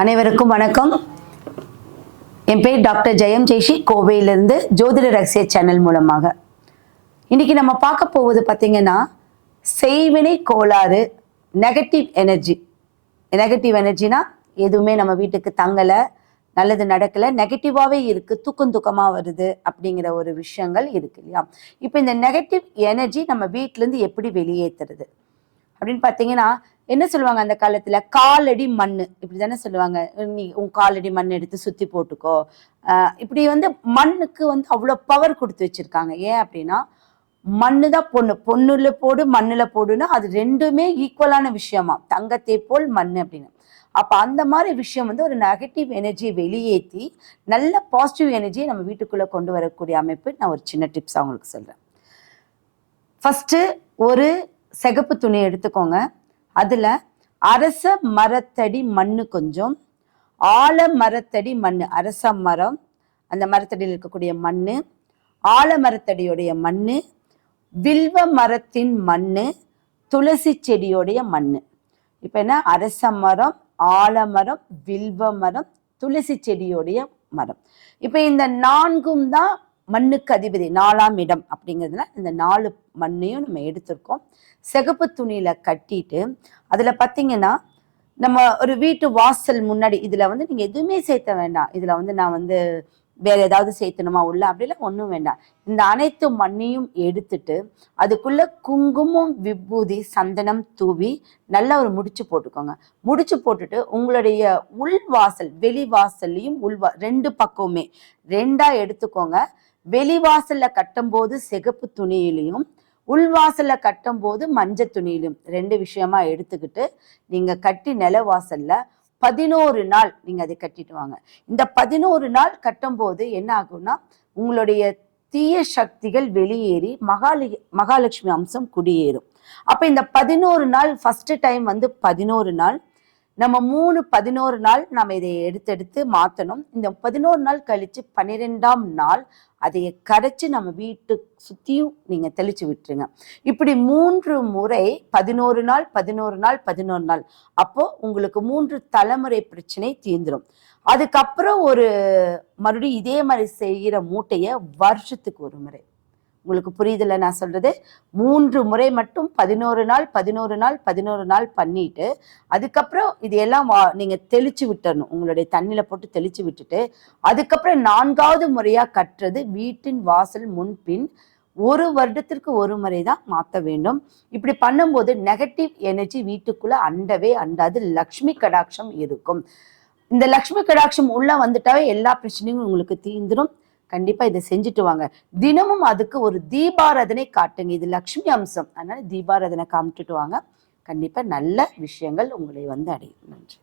அனைவருக்கும் வணக்கம். என் பேர் டாக்டர் ஜெயம் ஜெய்ஷி கோவையிலிருந்து ஜோதிட ரகசிய சேனல் மூலமாக. இன்னைக்கு நம்ம பார்க்க போவது பார்த்தீங்கன்னா செய்வினை கோளாறு நெகட்டிவ் எனர்ஜி நெகட்டிவ் எனர்ஜினா எதுவுமே நம்ம வீட்டுக்கு தங்கலை நல்லது நடக்கலை நெகட்டிவாகவே இருக்குது தூக்கம் தூக்கமாக வருது அப்படிங்கிற ஒரு விஷயங்கள் இருக்கு இல்லையா? இப்போ இந்த நெகட்டிவ் எனர்ஜி நம்ம வீட்டிலேருந்து எப்படி வெளியேற்றுறது அப்படின்னு பார்த்தீங்கன்னா என்ன சொல்லுவாங்க அந்த காலத்துல? காலடி மண் இப்படி தானே சொல்லுவாங்க. நீ உன் காலடி மண் எடுத்து சுத்தி போட்டுக்கோ. இப்படி வந்து மண்ணுக்கு வந்து அவ்வளோ பவர் கொடுத்து வச்சிருக்காங்க. ஏன் அப்படின்னா மண்ணு தான் பொண்ணு. பொண்ணுல போடு மண்ணுல போடுன்னா அது ரெண்டுமே ஈக்குவலான விஷயமா? தங்கத்தை போல் மண் அப்படின்னு. அப்ப அந்த மாதிரி விஷயம் வந்து ஒரு நெகட்டிவ் எனர்ஜியை வெளியேற்றி நல்ல பாசிட்டிவ் எனர்ஜியை நம்ம வீட்டுக்குள்ள கொண்டு வரக்கூடிய அமைப்பு நான் ஒரு சின்ன டிப்ஸ் அவங்களுக்கு சொல்றேன். ஃபர்ஸ்ட் ஒரு சிகப்பு துணி எடுத்துக்கோங்க. அதில் அரச மரத்தடி மண்ணு கொஞ்சம் ஆழ மரத்தடி மண் அரச மரம் அந்த மரத்தடியில் இருக்கக்கூடிய மண்ணு ஆலமரத்தடியுடைய மண் வில்வ மரத்தின் மண் துளசி செடியோடைய மண் இப்போ என்ன? அரச மரம் ஆலமரம் வில்வ மரம் துளசி செடியோடைய மரம். இப்போ இந்த நான்கும் தான் மண்ணுக்கு அதிபதி நாலாம் இடம் அப்படிங்கிறதுல இந்த நாலு மண்ணையும் நம்ம எடுத்திருக்கோம். சிகப்பு துணியில கட்டிட்டு அதுல பாத்தீங்கன்னா நம்ம ஒரு வீட்டு வாசல் முன்னாடி இதுல வந்து நீங்க எதுவுமே சேர்த்த வேண்டாம். இதுல வந்து நான் வந்து வேற ஏதாவது சேர்த்தணுமா உள்ள அப்படிலாம் ஒன்றும் வேண்டாம். இந்த அனைத்து மண்ணையும் எடுத்துட்டு அதுக்குள்ள குங்குமம் விபூதி சந்தனம் தூவி நல்லா ஒரு முடிச்சு போட்டுக்கோங்க. முடிச்சு போட்டுட்டு உங்களுடைய உள் வாசல் வெளி வாசல்லையும் உள்வா ரெண்டு பக்கமுமே ரெண்டா எடுத்துக்கோங்க. வெளிவாசல்ல கட்டும்போது சிகப்பு துணியிலையும் உள்வாசல்ல கட்டும்போது மஞ்சள் துணியிலும் ரெண்டு விஷயமா எடுத்துக்கிட்டு நீங்க கட்டி நிலவாசல்ல பதினோரு நாள் நீங்க அதை கட்டிட்டு வாங்க. இந்த பதினோரு நாள் கட்டும்போது என்ன ஆகும்னா உங்களுடைய தீய சக்திகள் வெளியேறி மகாலி மகாலட்சுமி அம்சம் குடியேறும். அப்ப இந்த பதினோரு நாள் ஃபர்ஸ்ட் டைம் வந்து பதினோரு நாள் நம்ம மூணு பதினோரு நாள் நம்ம இதை எடுத்து எடுத்து மாற்றணும் இந்த பதினோரு நாள் கழித்து பன்னிரெண்டாம் நாள் அதையை கரைச்சி நம்ம வீட்டு சுற்றியும் நீங்கள் தெளிச்சு விட்டுருங்க. இப்படி மூன்று முறை பதினோரு நாள் பதினோரு நாள் பதினோரு நாள். அப்போது உங்களுக்கு மூன்று தலைமுறை பிரச்சனை தீர்ந்துடும் அதுக்கப்புறம் ஒரு மறுபடியும் இதே மாதிரி செய்கிற மூட்டையை வருஷத்துக்கு ஒரு முறை. உங்களுக்கு புரியுதுல்ல நான் சொல்றது? மூன்று முறை மட்டும் பதினோரு நாள் பதினோரு நாள் பதினோரு நாள் பண்ணிட்டு அதுக்கப்புறம் இதையெல்லாம் வா- நீங்க தெளிச்சு விட்டுறணும். உங்களுடைய தண்ணியில போட்டு தெளிச்சு விட்டுட்டு அதுக்கப்புறம் நான்காவது முறையா கட்டுறது வீட்டின் வாசல் முன்பின் ஒரு வருடத்திற்கு ஒரு முறை தான் மாற்ற வேண்டும். இப்படி பண்ணும்போது நெகட்டிவ் எனர்ஜி வீட்டுக்குள்ள அண்டவே அண்டாது. லக்ஷ்மி கடாட்சம் இருக்கும். இந்த லக்ஷ்மி கடாட்சம் உள்ள வந்துட்டாவே எல்லா பிரச்சனையும் உங்களுக்கு தீந்துடும் கண்டிப்பாக இதை செஞ்சுட்டு வாங்க. தினமும் அதுக்கு ஒரு தீபாராதனை காட்டுங்க. இது லக்ஷ்மி அம்சம். அதனால தீபாராதனை காமிட்டுட்டு வாங்க. கண்டிப்பாக நல்ல விஷயங்கள் உங்களை வந்து அடையும். நன்றி.